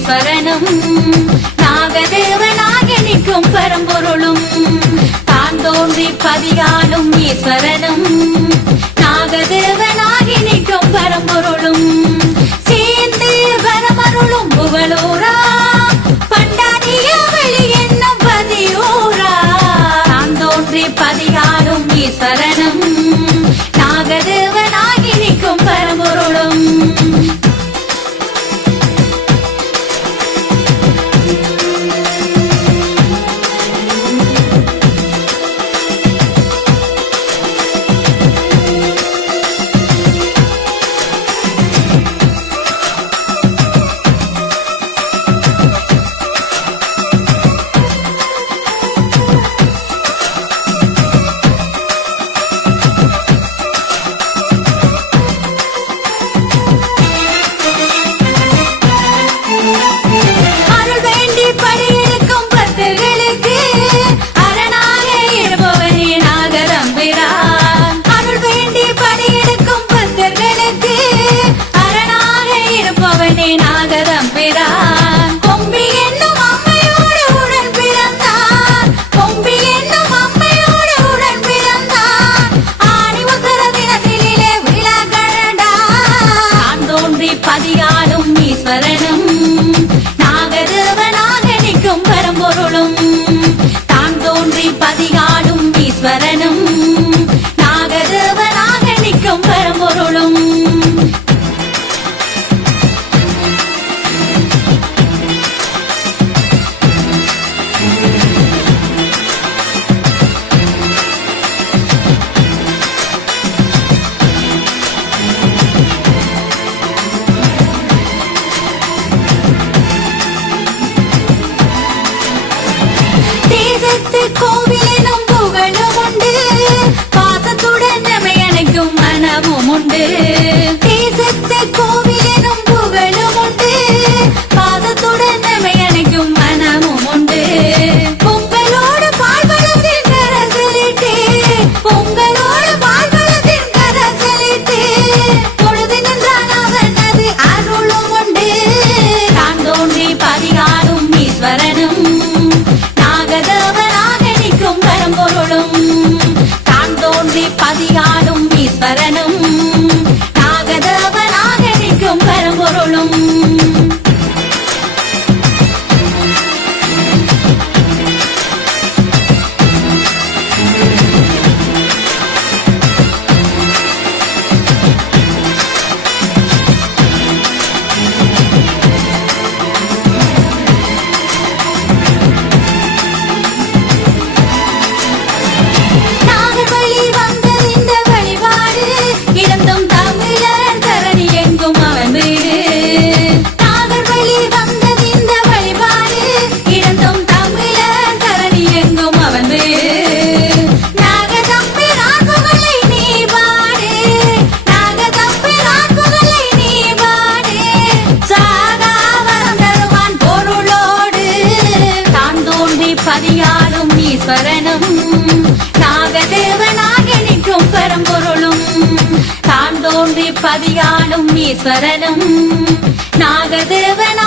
ஈஸ்வரனும் நாகதேவனாக நிற்கும் பரம்பொருளும் தான் தோன்றி பதியாலும் ஈஸ்வரனும் நாகதேவனாகி நிற்கும் பரம்பொருளும் சேர்ந்து வரமருளும் புகழூரா பண்டாடிய வெளி என்னும் பதியூரா தான் தோன்றி பதியாலும் ஈஸ்வரனும் நாகதேவனாகி நிற்கும் பரம்பொருளும் பதியாலும் ஈஸ்வரனும் நாகதேவனாக நிற்கும் பரம்பொருளும் தான் தோன்றி பதியாலும் ஈஸ்வரனும் நாகதேவனாக நிற்கும் பரம்பொருளும் கோவிலும் புகழும் உண்டு பாசத்துடன் நம்மை அணைக்கும் மனமும் உண்டு தேசத்து கோவிலும் புகழும் உண்டு பாசத்துடன் நம்மை அணைக்கும் மனமும் உண்டு பொங்கலோடு பால்வளத்தின் கரசலிட்டு பொங்கலோடு பால்வளத்தின் கரசலிட்டு பொழுது நின்றான் அவனது அருளும் உண்டு தான் தோன்றி பதிகாலும் ஈஸ்வரனும் தான் தோன்றி பதியாலும் ஈஸ்வரனும் நாகதேவனாக நிற்கும் பரம்பொருளும் பதியாலும் ஈஸ்வரனும் நாகதேவனாக நிற்கும் பரம்பொருளும் தான் தோன்றி பதியாலும் ஈஸ்வரனும் நாகதேவன்